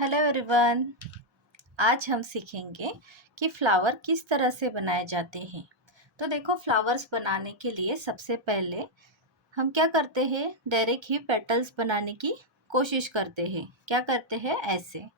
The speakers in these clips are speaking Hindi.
Hello everyone. आज हम सीखेंगे कि फ्लावर किस तरह से बनाए जाते हैं। तो देखो, फ्लावर्स बनाने के लिए सबसे पहले हम क्या करते हैं, डायरेक्ट ही पेटल्स बनाने की कोशिश करते हैं। क्या करते हैं, ऐसे।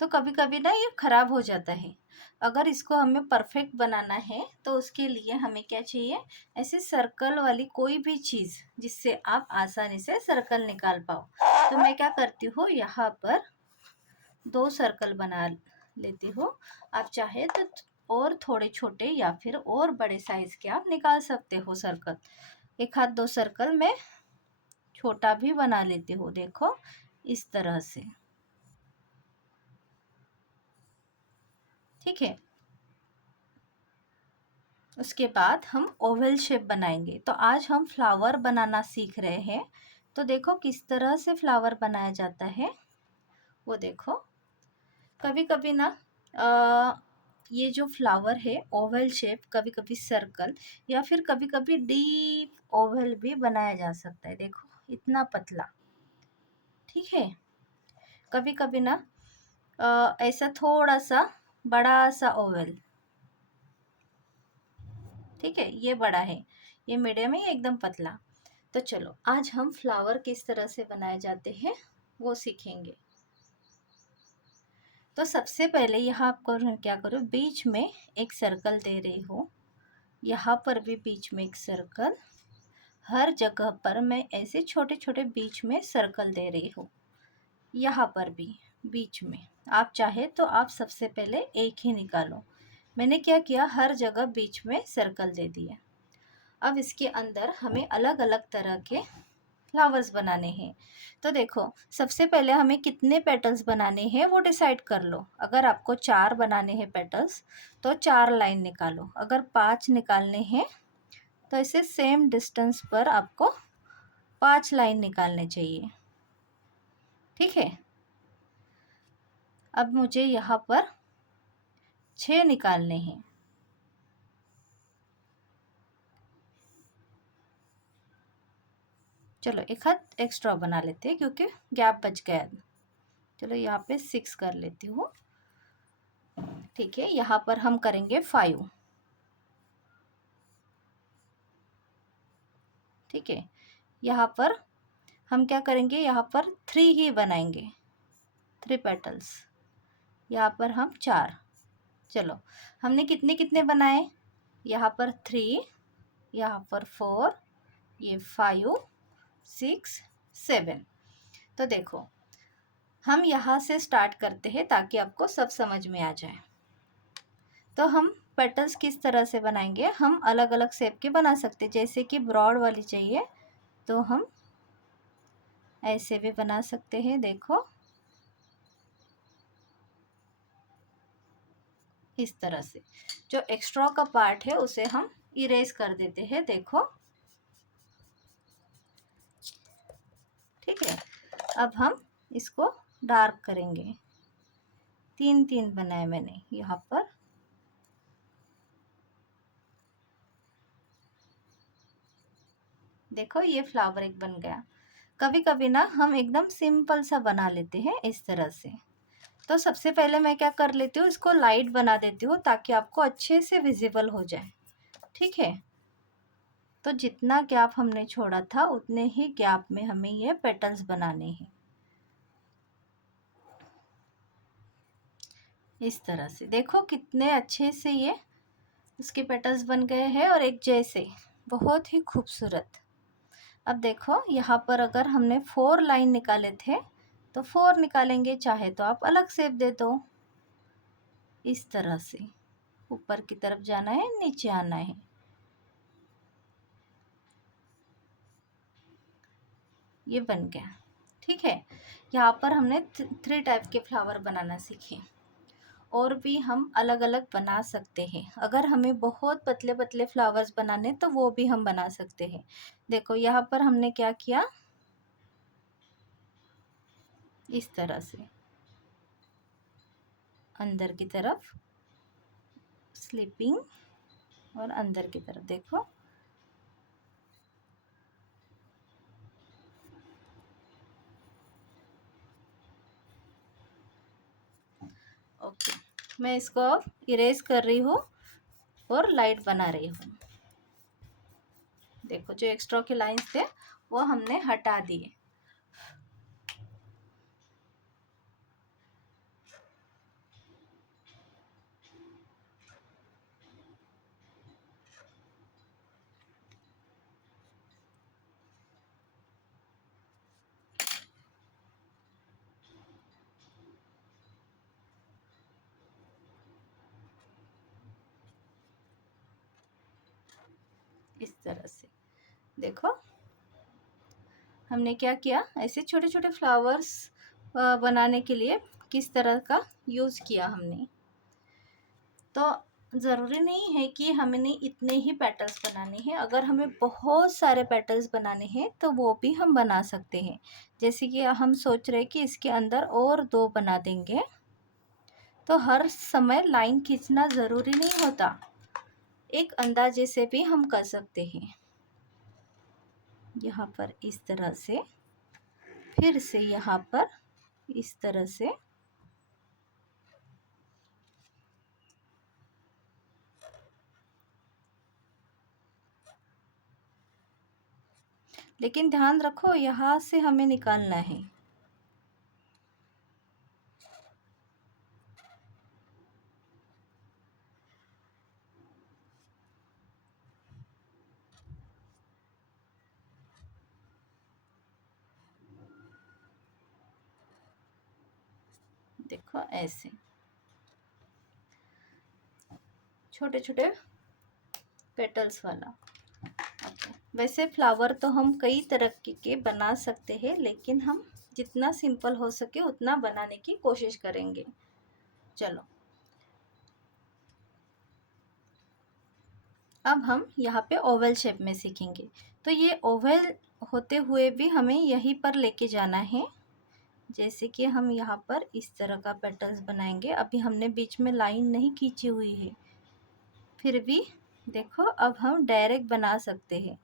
तो कभी कभी ना ये खराब हो जाता है। अगर इसको हमें परफेक्ट बनाना है तो उसके लिए हमें क्या चाहिए, ऐसे सर्कल वाली कोई भी चीज़ जिससे आप आसानी से सर्कल निकाल पाओ। तो मैं क्या करती हूँ, यहाँ पर दो सर्कल बना लेती हूँ। आप चाहे तो और थोड़े छोटे या फिर और बड़े साइज के आप निकाल सकते हो सर्कल। एक हाथ दो सर्कल में छोटा भी बना लेती हूँ, देखो इस तरह से। ठीक है। उसके बाद हम ओवल शेप बनाएंगे। तो आज हम फ्लावर बनाना सीख रहे हैं। तो देखो किस तरह से फ्लावर बनाया जाता है, वो देखो। कभी कभी ना ये जो फ्लावर है ओवल शेप, कभी कभी सर्कल या फिर कभी कभी डीप ओवल भी बनाया जा सकता है। देखो इतना पतला। ठीक है। कभी कभी ना ऐसा थोड़ा सा बड़ा सा ओवल। ठीक है, ये बड़ा है, ये मीडियम है, ये एकदम पतला। तो चलो आज हम फ्लावर किस तरह से बनाए जाते हैं वो सीखेंगे। तो सबसे पहले यहाँ आपको क्या करो, बीच में एक सर्कल दे रही हो। यहाँ पर भी बीच में एक सर्कल। हर जगह पर मैं ऐसे छोटे छोटे बीच में सर्कल दे रही हूँ। यहाँ पर भी बीच में। आप चाहे तो आप सबसे पहले एक ही निकालो। मैंने क्या किया, हर जगह बीच में सर्कल दे दिया। अब इसके अंदर हमें अलग अलग तरह के फ्लावर्स बनाने हैं। तो देखो, सबसे पहले हमें कितने पेटल्स बनाने हैं वो डिसाइड कर लो। अगर आपको 4 बनाने हैं पेटल्स तो 4 लाइन निकालो। अगर 5 निकालने हैं तो इसे सेम डिस्टेंस पर आपको 5 लाइन निकालने चाहिए। ठीक है। अब मुझे यहाँ पर 6 निकालने हैं। चलो एक हाथ एक्स्ट्रा बना लेते हैं क्योंकि गैप बच गया। चलो यहाँ पे 6 कर लेती हूँ। ठीक है, यहाँ पर हम करेंगे 5। ठीक है, यहाँ पर हम क्या करेंगे, यहाँ पर 3 ही बनाएंगे, 3 पेटल्स। यहाँ पर हम 4। चलो, हमने कितने कितने बनाए, यहाँ पर 3, यहाँ पर 4, ये 5, 6, 7। तो देखो, हम यहाँ से स्टार्ट करते हैं ताकि आपको सब समझ में आ जाए। तो हम पेटल्स किस तरह से बनाएंगे, हम अलग अलग शेप के बना सकते हैं। जैसे कि ब्रॉड वाली चाहिए तो हम ऐसे भी बना सकते हैं, देखो इस तरह से। जो एक्स्ट्रा का पार्ट है उसे हम इरेज कर देते हैं, देखो। ठीक है, अब हम इसको डार्क करेंगे। 3 3 बनाए मैंने यहाँ पर। देखो ये फ्लावर एक बन गया। कभी कभी ना हम एकदम सिंपल सा बना लेते हैं इस तरह से। तो सबसे पहले मैं क्या कर लेती हूँ, इसको लाइट बना देती हूँ ताकि आपको अच्छे से विजिबल हो जाए। ठीक है। तो जितना गैप हमने छोड़ा था उतने ही गैप में हमें ये पेटल्स बनाने हैं, इस तरह से। देखो कितने अच्छे से ये उसके पेटल्स बन गए हैं और एक जैसे, बहुत ही खूबसूरत। अब देखो यहाँ पर अगर हमने 4 लाइन निकाले थे तो 4 निकालेंगे, चाहे तो आप अलग शेप दे दो। इस तरह से ऊपर की तरफ जाना है, नीचे आना है। ये बन गया। ठीक है, यहाँ पर हमने 3 टाइप के फ्लावर बनाना सीखे। और भी हम अलग अलग बना सकते हैं। अगर हमें बहुत पतले पतले फ्लावर्स बनाने तो वो भी हम बना सकते हैं। देखो यहाँ पर हमने क्या किया, इस तरह से अंदर की तरफ स्लिपिंग और अंदर की तरफ, देखो मैं इसको अब इरेज कर रही हूँ और लाइट बना रही हूँ। देखो जो एक्स्ट्रा के लाइंस थे वो हमने हटा दिए। इस तरह से देखो हमने क्या किया, ऐसे छोटे छोटे फ्लावर्स बनाने के लिए किस तरह का यूज़ किया हमने। तो ज़रूरी नहीं है कि हमने इतने ही पेटल्स बनाने हैं, अगर हमें बहुत सारे पेटल्स बनाने हैं तो वो भी हम बना सकते हैं। जैसे कि हम सोच रहे हैं कि इसके अंदर और 2 बना देंगे, तो हर समय लाइन खींचना ज़रूरी नहीं होता, एक अंदाजे से भी हम कर सकते हैं। यहाँ पर इस तरह से, फिर से यहाँ पर इस तरह से। लेकिन ध्यान रखो यहाँ से हमें निकालना है। देखो ऐसे छोटे छोटे पेटल्स वाला। वैसे फ्लावर तो हम कई तरह के बना सकते हैं, लेकिन हम जितना सिंपल हो सके उतना बनाने की कोशिश करेंगे। चलो अब हम यहाँ पे ओवल शेप में सीखेंगे। तो ये ओवल होते हुए भी हमें यहीं पर लेके जाना है। जैसे कि हम यहाँ पर इस तरह का पेटल्स बनाएंगे। अभी हमने बीच में लाइन नहीं खींची हुई है, फिर भी देखो अब हम डायरेक्ट बना सकते हैं।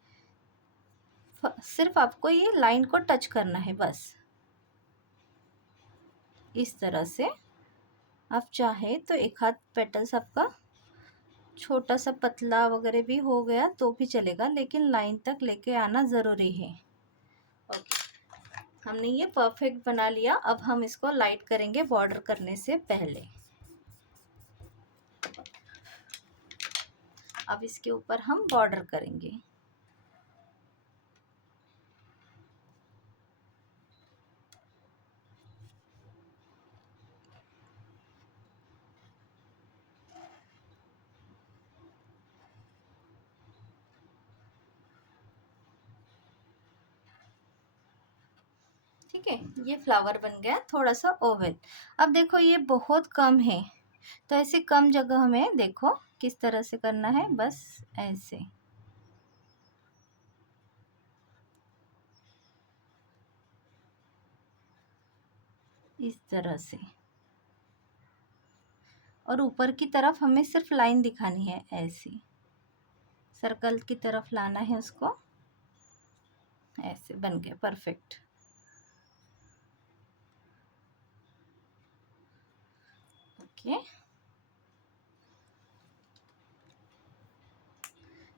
सिर्फ आपको ये लाइन को टच करना है बस, इस तरह से। आप चाहे तो एक हाथ पेटल्स आपका छोटा सा पतला वगैरह भी हो गया तो भी चलेगा, लेकिन लाइन तक लेके आना ज़रूरी है। ओके, हमने ये परफेक्ट बना लिया। अब हम इसको लाइट करेंगे बॉर्डर करने से पहले। अब इसके ऊपर हम बॉर्डर करेंगे। ठीक है, ये फ्लावर बन गया थोड़ा सा ओवल। अब देखो ये बहुत कम है, तो ऐसे कम जगह में देखो किस तरह से करना है, बस ऐसे। इस तरह से, और ऊपर की तरफ हमें सिर्फ लाइन दिखानी है, ऐसी सर्कल की तरफ लाना है उसको। ऐसे बन गया परफेक्ट। ओके,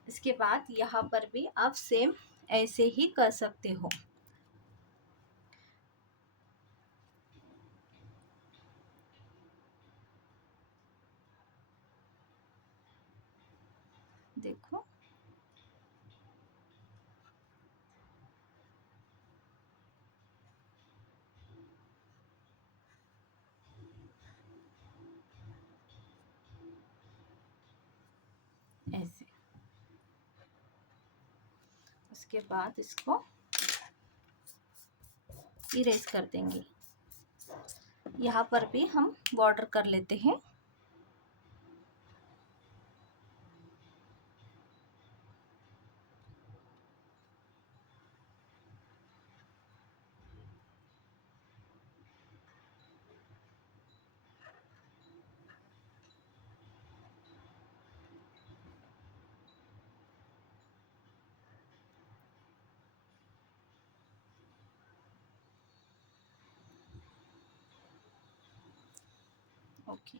इसके बाद यहाँ पर भी आप सेम ऐसे ही कर सकते हो। देखो ऐसे। उसके बाद इसको इरेज कर देंगे। यहाँ पर भी हम बॉर्डर कर लेते हैं। ओके,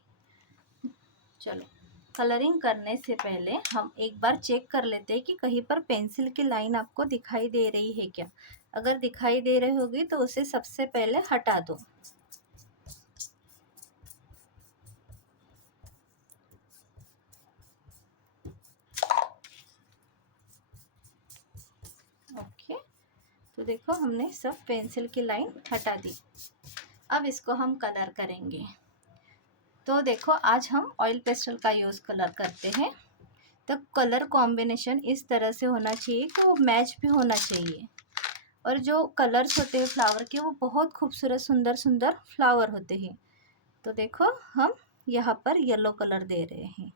चलो, कलरिंग करने से पहले हम एक बार चेक कर लेते हैं कि कहीं पर पेंसिल की लाइन आपको दिखाई दे रही है क्या। अगर दिखाई दे रही होगी तो उसे सबसे पहले हटा दो। ओके, तो देखो हमने सब पेंसिल की लाइन हटा दी। अब इसको हम कलर करेंगे। तो देखो आज हम ऑयल पेस्टल का यूज़ कलर करते हैं। तो कलर कॉम्बिनेशन इस तरह से होना चाहिए कि वो मैच भी होना चाहिए। और जो कलर्स होते हैं फ्लावर के, वो बहुत खूबसूरत सुंदर सुंदर फ्लावर होते हैं। तो देखो हम यहाँ पर येलो कलर दे रहे हैं,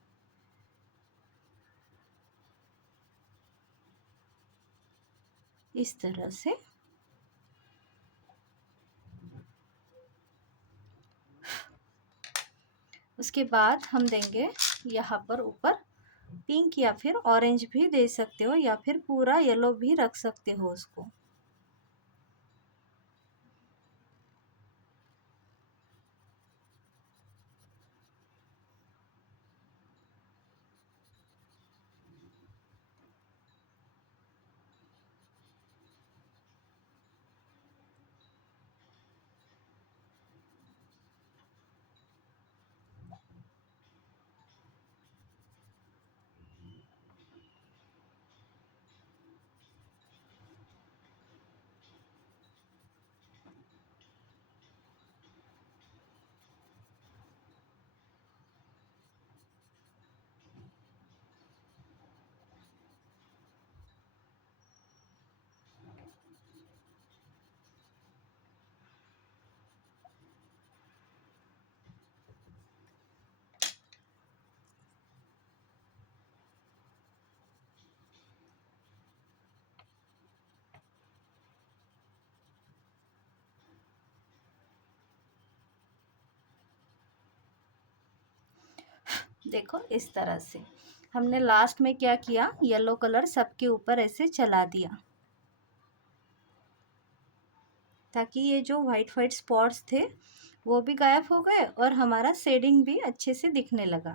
इस तरह से। उसके बाद हम देंगे यहाँ पर ऊपर पिंक, या फिर ऑरेंज भी दे सकते हो, या फिर पूरा येलो भी रख सकते हो उसको। देखो इस तरह से हमने लास्ट में क्या किया, येलो कलर सबके ऊपर ऐसे चला दिया, ताकि ये जो वाइट वाइट स्पॉट्स थे वो भी गायब हो गए और हमारा शेडिंग भी अच्छे से दिखने लगा।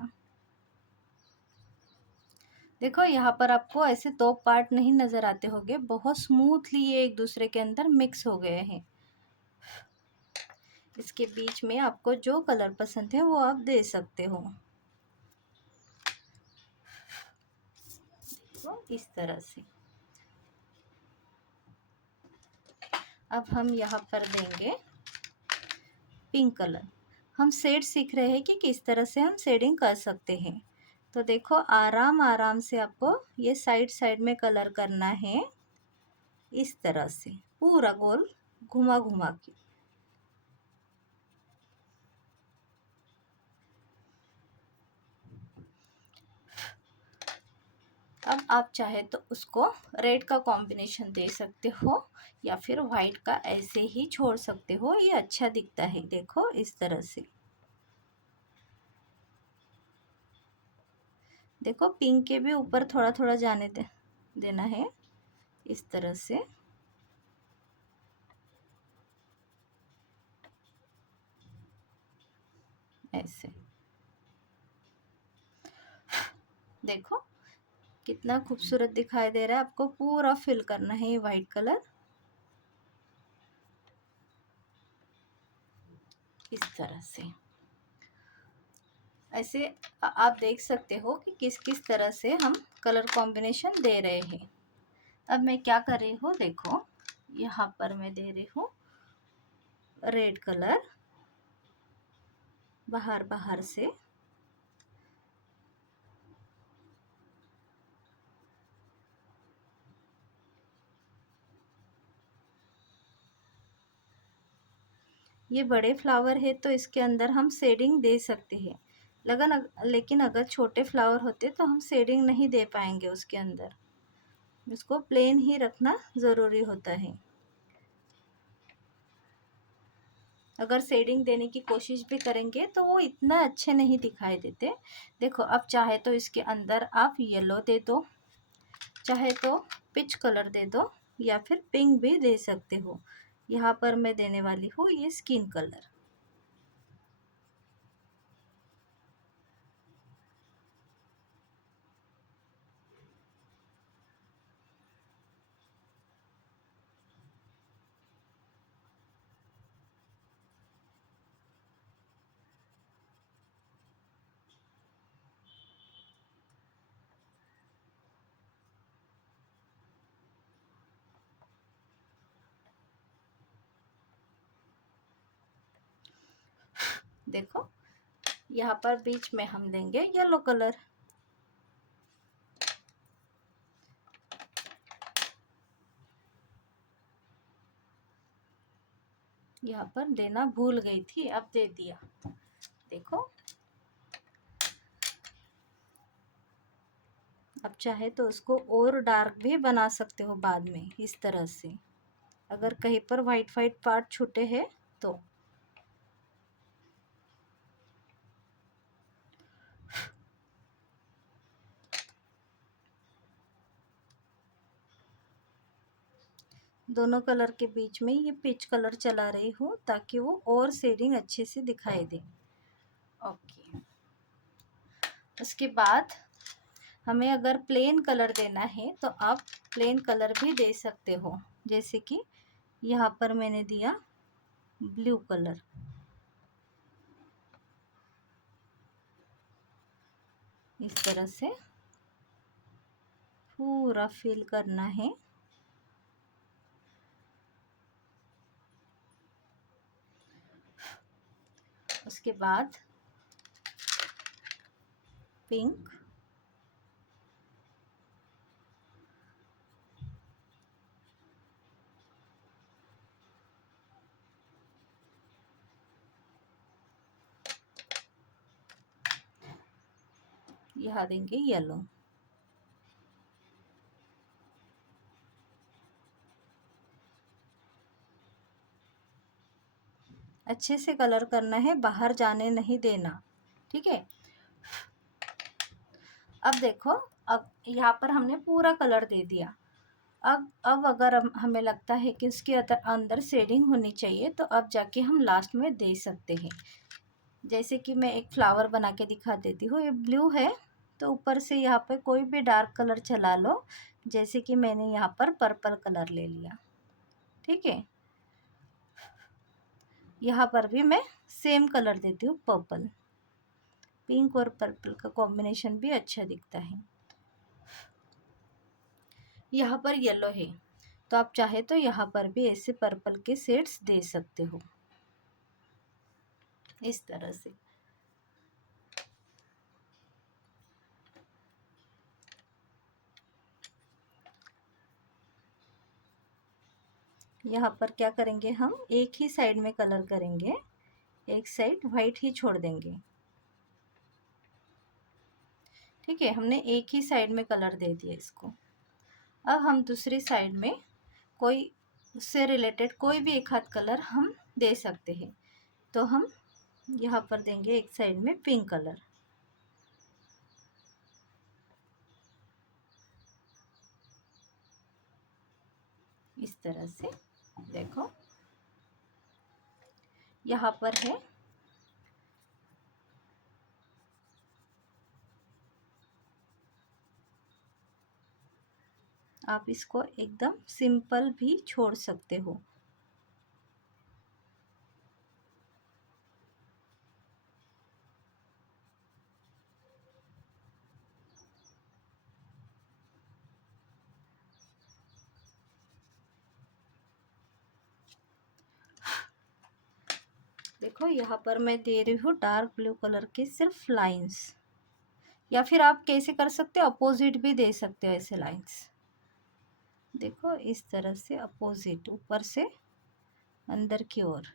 देखो यहाँ पर आपको ऐसे दो पार्ट नहीं नज़र आते होंगे, बहुत स्मूथली ये एक दूसरे के अंदर मिक्स हो गए हैं। इसके बीच में आपको जो कलर पसंद है वो आप दे सकते हो। तो इस तरह से अब हम यहाँ पर देंगे पिंक कलर। हम शेड सीख रहे हैं कि किस तरह से हम शेडिंग कर सकते हैं। तो देखो आराम आराम से आपको ये साइड साइड में कलर करना है, इस तरह से पूरा गोल घुमा घुमा के। अब आप चाहे तो उसको रेड का कॉम्बिनेशन दे सकते हो, या फिर वाइट का ऐसे ही छोड़ सकते हो, ये अच्छा दिखता है। देखो इस तरह से, देखो पिंक के भी ऊपर थोड़ा थोड़ा जाने देना है, इस तरह से। ऐसे देखो कितना खूबसूरत दिखाई दे रहा है। आपको पूरा फिल करना है ये वाइट कलर, इस तरह से। ऐसे आप देख सकते हो कि किस किस तरह से हम कलर कॉम्बिनेशन दे रहे हैं। अब मैं क्या कर रही हूँ, देखो यहाँ पर मैं दे रही हूँ रेड कलर बाहर बाहर से। ये बड़े फ्लावर है तो इसके अंदर हम शेडिंग दे सकते हैं, लेकिन अगर छोटे फ्लावर होते तो हम शेडिंग नहीं दे पाएंगे उसके अंदर। इसको प्लेन ही रखना ज़रूरी होता है। अगर शेडिंग देने की कोशिश भी करेंगे तो वो इतना अच्छे नहीं दिखाई देते। देखो अब चाहे तो इसके अंदर आप येलो दे दो, चाहे तो पिच कलर दे दो, या फिर पिंक भी दे सकते हो। यहाँ पर मैं देने वाली हूँ ये स्किन कलर। देखो यहाँ पर बीच में हम देंगे येलो कलर। यहाँ पर देना भूल गई थी, अब दे दिया। देखो अब चाहे तो उसको और डार्क भी बना सकते हो बाद में, इस तरह से, अगर कहीं पर वाइट वाइट पार्ट छूटे हैं तो। दोनों कलर के बीच में ये पीच कलर चला रही हूँ ताकि वो और शेडिंग अच्छे से दिखाई दे। ओके, उसके बाद हमें अगर प्लेन कलर देना है तो आप प्लेन कलर भी दे सकते हो, जैसे कि यहाँ पर मैंने दिया ब्लू कलर। इस तरह से पूरा फिल करना है। उसके बाद पिंक, यहाँ देंगे येलो। अच्छे से कलर करना है, बाहर जाने नहीं देना, ठीक है। अब देखो, अब यहाँ पर हमने पूरा कलर दे दिया। अब अगर हमें लगता है कि उसके अंदर शेडिंग होनी चाहिए तो अब जाके हम लास्ट में दे सकते हैं। जैसे कि मैं एक फ्लावर बना के दिखा देती हूँ। ये ब्लू है तो ऊपर से यहाँ पे कोई भी डार्क कलर चला लो, जैसे कि मैंने यहाँ पर पर्पल कलर ले लिया, ठीक है। यहाँ पर भी मैं सेम कलर देती हूँ, पर्पल। पिंक और पर्पल का कॉम्बिनेशन भी अच्छा दिखता है। यहाँ पर येलो है तो आप चाहे तो यहाँ पर भी ऐसे पर्पल के शेड्स दे सकते हो, इस तरह से। यहाँ पर क्या करेंगे, हम एक ही साइड में कलर करेंगे, एक साइड वाइट ही छोड़ देंगे, ठीक है। हमने एक ही साइड में कलर दे दिया इसको। अब हम दूसरी साइड में कोई उससे रिलेटेड कोई भी एक हाथ कलर हम दे सकते हैं। तो हम यहाँ पर देंगे एक साइड में पिंक कलर, इस तरह से। देखो यहाँ पर है, आप इसको एकदम सिंपल भी छोड़ सकते हो। देखो यहाँ पर मैं दे रही हूँ डार्क ब्लू कलर के सिर्फ लाइंस, या फिर आप कैसे कर सकते हो, अपोजिट भी दे सकते हो ऐसे लाइंस। देखो इस तरह से अपोजिट, ऊपर से अंदर की ओर।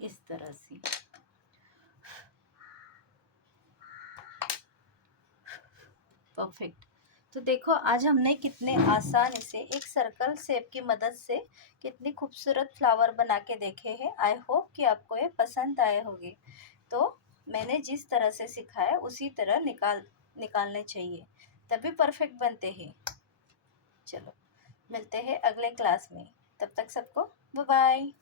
इस तरह से। परफेक्ट। तो देखो आज हमने कितने आसानी से एक सर्कल शेप की मदद से कितनी खूबसूरत फ्लावर बना के देखे हैं। आई होप कि आपको ये पसंद आए होंगे। तो मैंने जिस तरह से सिखाया उसी तरह निकालने चाहिए, तभी परफेक्ट बनते हैं। चलो मिलते हैं अगले क्लास में, तब तक सबको बाय बाय।